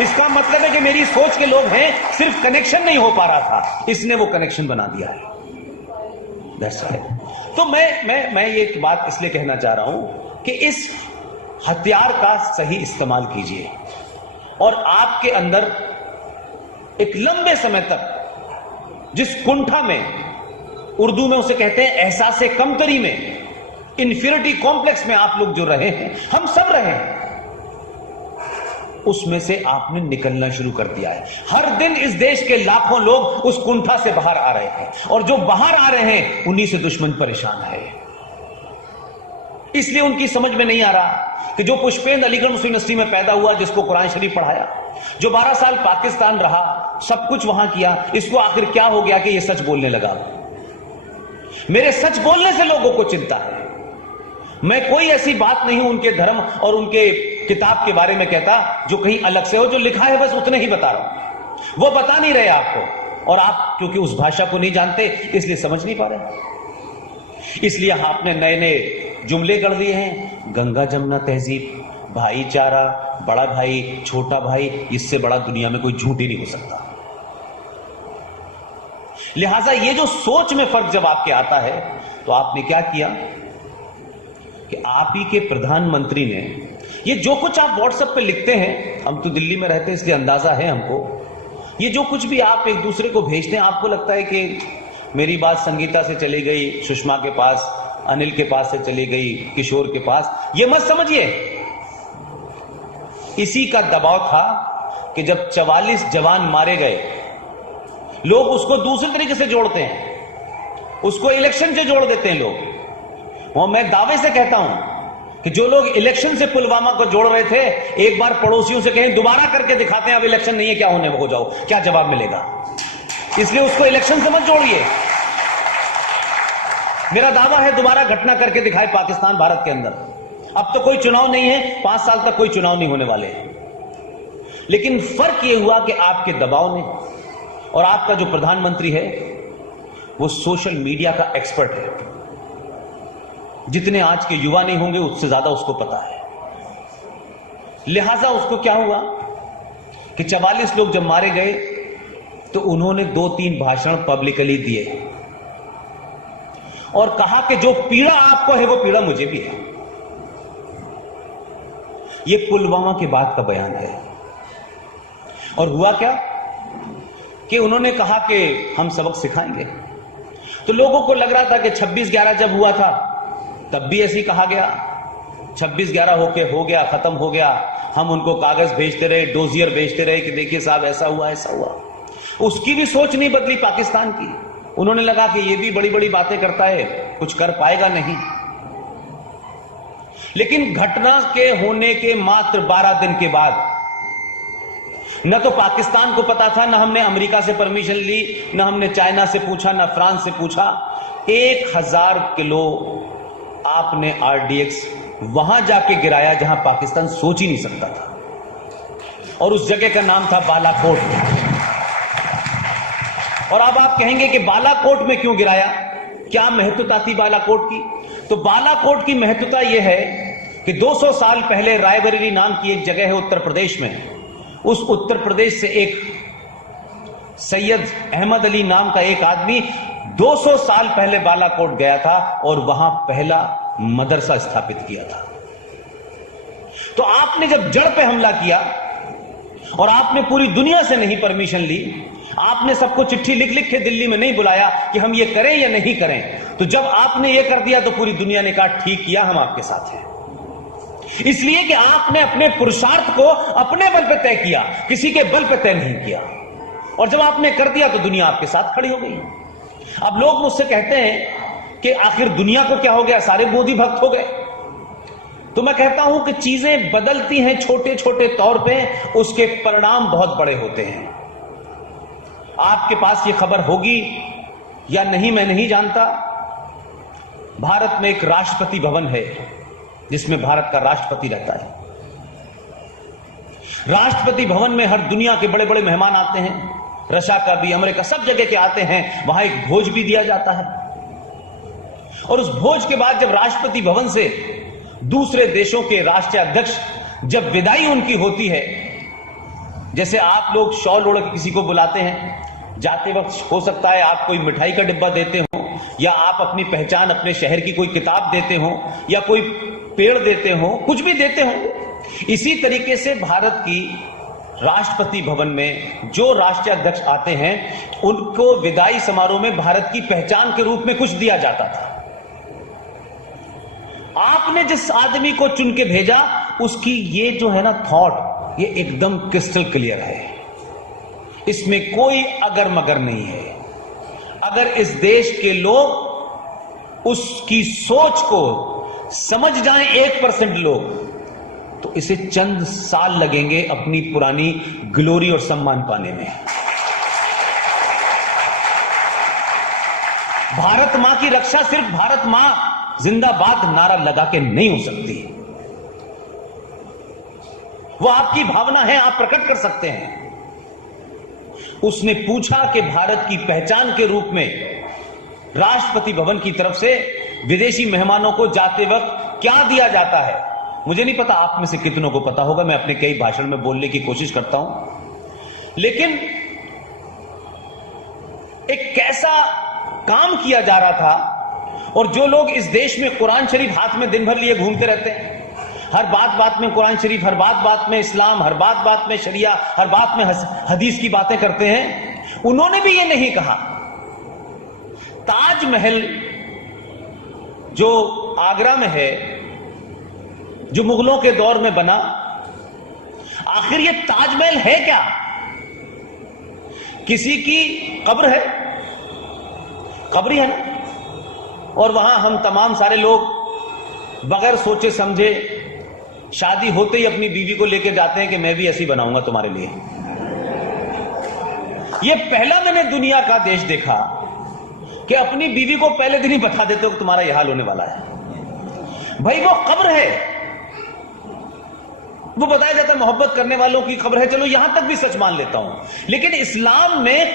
इसका मतलब है कि मेरी सोच के लोग हैं, सिर्फ कनेक्शन नहीं हो पा रहा था, इसने वो कनेक्शन बना दिया है। That's right. तो मैं ये बात इसलिए कहना चाह रहा हूं कि इस हथियार का सही इस्तेमाल कीजिए और आपके अंदर एक लंबे समय तक जिस कुंठा में, उर्दू में उसे कहते हैं एहसासे कमतरी में, इंफीरियरिटी कॉम्प्लेक्स में आप लोग जो रहे हैं, हम सब रहे हैं, उसमें से आपने निकलना शुरू कर दिया है। हर दिन इस देश के लाखों लोग उस कुंठा से बाहर आ रहे हैं और जो बाहर आ रहे हैं उन्हीं से दुश्मन परेशान है। इसलिए उनकी समझ में नहीं आ रहा कि जो पुष्पेंद्र अलीगढ़ मुस्लिम यूनिवर्सिटी में पैदा हुआ, जिसको कुरान शरीफ पढ़ाया, जो 12 साल पाकिस्तान रहा, सब कुछ वहां किया, इसको आखिर क्या हो गया कि ये सच बोलने लगा। मेरे सच बोलने से लोगों को चिंता है। मैं कोई ऐसी बात नहीं उनके धर्म और उनके किताब के बारे में कहता जो कहीं अलग से हो, जो लिखा है बस उतने ही बता रहा हूं। वो बता नहीं रहे आपको, और आप क्योंकि उस भाषा को नहीं जानते इसलिए समझ नहीं पा रहे। इसलिए आपने नए नए जुमले गढ़ दिए हैं, गंगा जमुना तहजीब, भाईचारा, बड़ा भाई, छोटा भाई, इससे बड़ा दुनिया में कोई झूठ ही नहीं हो सकता। लिहाजा ये जो सोच में फर्क जब आपके आता है, तो आपने क्या किया कि आप ही के प्रधानमंत्री ने ये जो कुछ आप व्हाट्सएप पे लिखते हैं, हम तो दिल्ली में रहते हैं इसलिए अंदाजा है हमको, ये जो कुछ भी आप एक दूसरे को भेजते हैं, आपको लगता है कि मेरी बात संगीता से चली गई सुषमा के पास, अनिल के पास से चली गई किशोर के पास, ये मत समझिए। इसी का दबाव था कि जब 44 जवान मारे गए, लोग उसको दूसरे तरीके से जोड़ते हैं, उसको इलेक्शन से जोड़ देते हैं लोग। और मैं दावे से कहता हूं कि जो लोग इलेक्शन से पुलवामा को जोड़ रहे थे, एक बार पड़ोसियों से कहें दोबारा करके दिखाते हैं, अब इलेक्शन नहीं है, क्या होने हो जाओ, क्या जवाब मिलेगा। इसलिए उसको इलेक्शन से मत जोड़िए। मेरा दावा है दोबारा घटना करके दिखाए पाकिस्तान भारत के अंदर। अब तो कोई चुनाव नहीं है, 5 साल तक कोई चुनाव नहीं होने वाले हैं। लेकिन फर्क यह हुआ कि आपके दबाव ने, और आपका जो प्रधानमंत्री है वो सोशल मीडिया का एक्सपर्ट है। जितने आज के युवा नहीं होंगे उससे ज्यादा उसको पता है। लिहाजा उसको क्या हुआ कि 44 लोग जब मारे गए तो उन्होंने 2-3 भाषण पब्लिकली दिए और कहा कि जो पीड़ा आपको है वो पीड़ा मुझे भी है। ये पुलवामा के बाद का बयान है। और हुआ क्या कि उन्होंने कहा कि हम सबक सिखाएंगे। तो लोगों को लग रहा था कि 26/11 जब हुआ था तब भी ऐसे ही कहा गया, 26/11 हो गया, खत्म हो गया। हम उनको कागज भेजते रहे, डोजियर भेजते रहे कि देखिए साहब ऐसा हुआ ऐसा हुआ। उसकी भी सोच नहीं बदली पाकिस्तान की। उन्होंने लगा कि ये भी बड़ी बड़ी बातें करता है, कुछ कर पाएगा नहीं। लेकिन घटना के होने के मात्र 12 दिन के बाद न तो पाकिस्तान को पता था, न हमने अमेरिका से परमिशन ली, न हमने चाइना से पूछा, न फ्रांस से पूछा, 1000 किलो आपने आरडीएक्स वहां जाके गिराया जहां पाकिस्तान सोच ही नहीं सकता था। और उस जगह का नाम था बालाकोट। और अब आप कहेंगे कि बालाकोट में क्यों गिराया, क्या महत्वता थी बालाकोट की? तो बालाकोट की महत्वता यह है कि 200 साल पहले रायबरेली नाम की एक जगह है उत्तर प्रदेश में। उस उत्तर प्रदेश से एक सैयद अहमद अली नाम का एक आदमी 200 साल पहले बालाकोट गया था और वहां पहला मदरसा स्थापित किया था। तो आपने जब जड़ पे हमला किया और आपने पूरी दुनिया से नहीं परमिशन ली, आपने सबको चिट्ठी लिख लिख के दिल्ली में नहीं बुलाया कि हम ये करें या नहीं करें, तो जब आपने ये कर दिया तो पूरी दुनिया ने कहा ठीक किया, हम आपके साथ हैं। इसलिए कि आपने अपने पुरुषार्थ को अपने बल पे तय किया, किसी के बल पे तय नहीं किया। और जब आपने कर दिया तो दुनिया आपके साथ खड़ी हो गई। अब लोग मुझसे कहते हैं कि आखिर दुनिया को क्या हो गया, सारे मोदी भक्त हो गए। तो मैं कहता हूं कि चीजें बदलती हैं छोटे छोटे तौर पे, उसके परिणाम बहुत बड़े होते हैं। आपके पास ये खबर होगी या नहीं मैं नहीं जानता, भारत में एक राष्ट्रपति भवन है जिसमें भारत का राष्ट्रपति रहता है। राष्ट्रपति भवन में हर दुनिया के बड़े बड़े मेहमान आते हैं, रशिया का भी, अमेरिका, सब जगह के आते हैं। वहां एक भोज भी दिया जाता है। और उस भोज के बाद जब राष्ट्रपति भवन से दूसरे देशों के राष्ट्रीय अध्यक्ष जब विदाई उनकी होती है, जैसे आप लोग शॉल ओढ़ के किसी को बुलाते हैं, जाते वक्त हो सकता है आप कोई मिठाई का डिब्बा देते हो, या आप अपनी पहचान, अपने शहर की कोई किताब देते हो, या कोई पेड़ देते हो, कुछ भी देते हो। इसी तरीके से भारत की राष्ट्रपति भवन में जो राष्ट्रीय अध्यक्ष आते हैं, उनको विदाई समारोह में भारत की पहचान के रूप में कुछ दिया जाता था। आपने जिस आदमी को चुन के भेजा, उसकी ये जो है ना थॉट, ये एकदम क्रिस्टल क्लियर है, इसमें कोई अगर मगर नहीं है। अगर इस देश के लोग उसकी सोच को समझ जाएं 1% लोग, तो इसे चंद साल लगेंगे अपनी पुरानी ग्लोरी और सम्मान पाने में। भारत मां की रक्षा सिर्फ भारत मां जिंदाबाद नारा लगा के नहीं हो सकती। वो आपकी भावना है, आप प्रकट कर सकते हैं। उसने पूछा कि भारत की पहचान के रूप में राष्ट्रपति भवन की तरफ से विदेशी मेहमानों को जाते वक्त क्या दिया जाता है। मुझे नहीं पता आप में से कितनों को पता होगा, मैं अपने कई भाषण में बोलने की कोशिश करता हूं, लेकिन एक कैसा काम किया जा रहा था। और जो लोग इस देश में कुरान शरीफ हाथ में दिन भर लिए घूमते रहते हैं, हर बात में कुरान शरीफ, हर बात में इस्लाम, हर बात में शरिया, हर बात में हदीस की बातें करते हैं, उन्होंने भी ये नहीं कहा। ताजमहल जो आगरा में है, जो मुगलों के दौर में बना, आखिर ये ताजमहल है क्या? किसी की कब्र है, कब्र ही है ना। और वहां हम तमाम सारे लोग बगैर सोचे समझे शादी होते ही अपनी बीवी को लेकर जाते हैं कि मैं भी ऐसी बनाऊंगा तुम्हारे लिए। ये पहला मैंने दुनिया का देश देखा कि अपनी बीवी को पहले दिन ही बता देते हो कि तुम्हारा यह हाल होने वाला है। भाई वो कब्र है, वो बताया जाता है मोहब्बत करने वालों की कब्र है, चलो यहां तक भी सच मान लेता हूं, लेकिन इस्लाम में